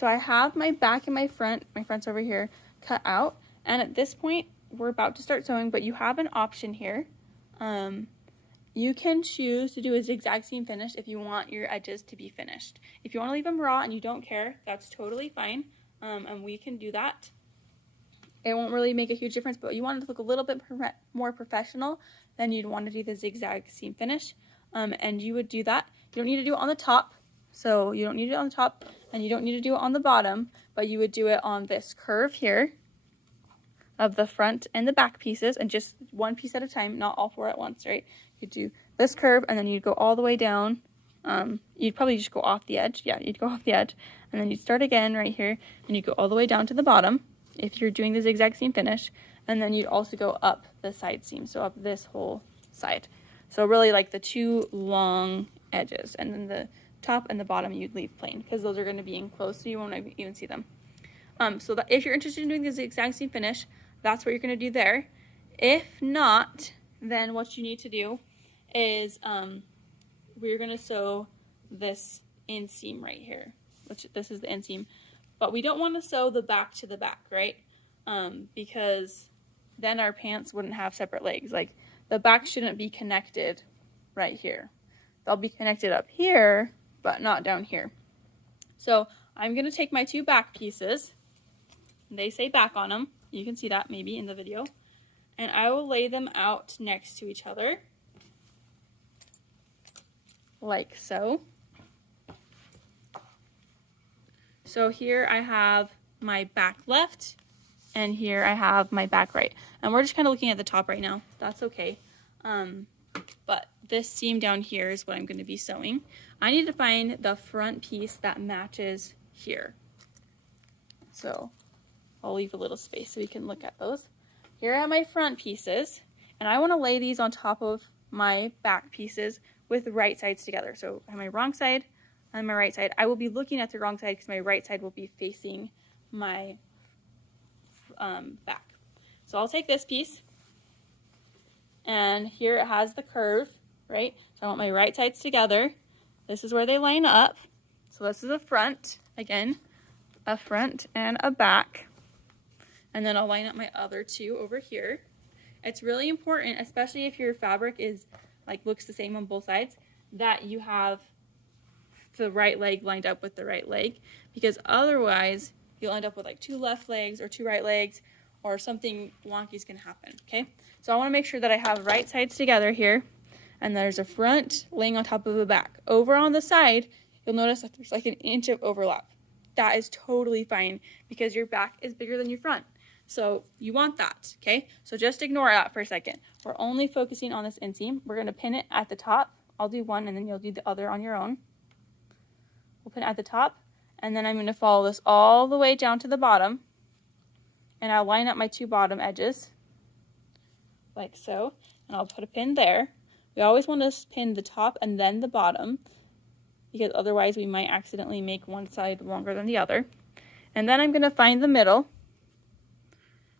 So I have my back and my front's over here, cut out. And at this point, we're about to start sewing, but you have an option here. You can choose to do a zigzag seam finish if you want your edges to be finished. If you want to leave them raw and you don't care, that's totally fine, and we can do that. It won't really make a huge difference, but you want it to look a little bit more professional, then you'd want to do the zigzag seam finish, and you would do that. You don't need to do it on the top, so you don't need to do it on the top, and you don't need to do it on the bottom, but you would do it on this curve here of the front and the back pieces, and just one piece at a time, not all four at once, right? You'd do this curve, and then you'd go all the way down. You'd probably just go off the edge. Yeah, you'd go off the edge, and then you'd start again right here, and you'd go all the way down to the bottom if you're doing the zigzag seam finish, and then you'd also go up the side seam, so up this whole side. So really like the two long edges, and then the top and the bottom you'd leave plain, because those are going to be enclosed, so you won't even see them. So that if you're interested in doing the zigzag seam finish, that's what you're going to do there. If not, then what you need to do is we're going to sew this inseam right here, which this is the inseam, but we don't want to sew the back to the back, right? Because then our pants wouldn't have separate legs. Like, the back shouldn't be connected right here. They'll be connected up here, but not down here. So I'm going to take my two back pieces. They say back on them. You can see that maybe in the video. And I will lay them out next to each other, like so. So here I have my back left, and here I have my back right. And we're just kind of looking at the top right now. That's okay. But this seam down here is what I'm going to be sewing. I need to find the front piece that matches here. So I'll leave a little space so you can look at those. Here are my front pieces, and I want to lay these on top of my back pieces with the right sides together. So I have my wrong side and my right side. I will be looking at the wrong side because my right side will be facing my back. So I'll take this piece, and here it has the curve, right? So I want my right sides together. This is where they line up. So this is a front, again, a front and a back. And then I'll line up my other two over here. It's really important, especially if your fabric is looks the same on both sides, that you have the right leg lined up with the right leg, because otherwise you'll end up with like two left legs or two right legs, or something wonky is going to happen. Okay, so I want to make sure that I have right sides together here, and there's a front laying on top of a back. Over on the side, you'll notice that there's like an inch of overlap. That is totally fine because your back is bigger than your front. So you want that, okay? So just ignore that for a second. We're only focusing on this inseam. We're gonna pin it at the top. I'll do one and then you'll do the other on your own. We'll pin it at the top, and then I'm gonna follow this all the way down to the bottom, and I'll line up my two bottom edges, like so, and I'll put a pin there. We always want to pin the top and then the bottom, because otherwise we might accidentally make one side longer than the other. And then I'm gonna find the middle.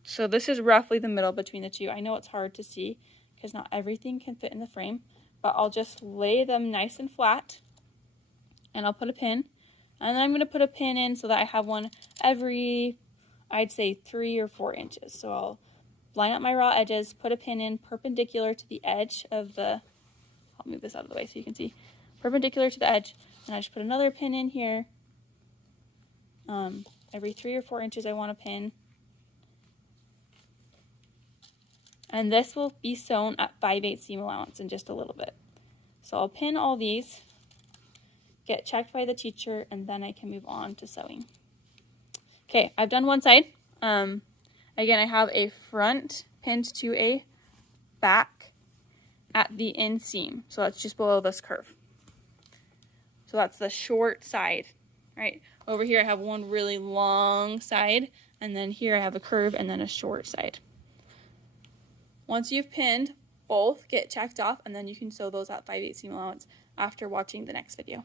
So this is roughly the middle between the two. I know it's hard to see because not everything can fit in the frame, but I'll just lay them nice and flat, and I'll put a pin, and then I'm going to put a pin in so that I have one every, I'd say 3 or 4 inches. So I'll line up my raw edges, put a pin in perpendicular to the edge of the, I'll move this out of the way so you can see, perpendicular to the edge, and I just put another pin in here. Every 3 or 4 inches I want a pin. And this will be sewn at 5/8 seam allowance in just a little bit. So I'll pin all these, get checked by the teacher, and then I can move on to sewing. Okay, I've done one side. Again, I have a front pinned to a back at the inseam. So that's just below this curve. So that's the short side, right? Over here I have one really long side, and then here I have a curve and then a short side. Once you've pinned both, get checked off, and then you can sew those at 5/8 seam allowance after watching the next video.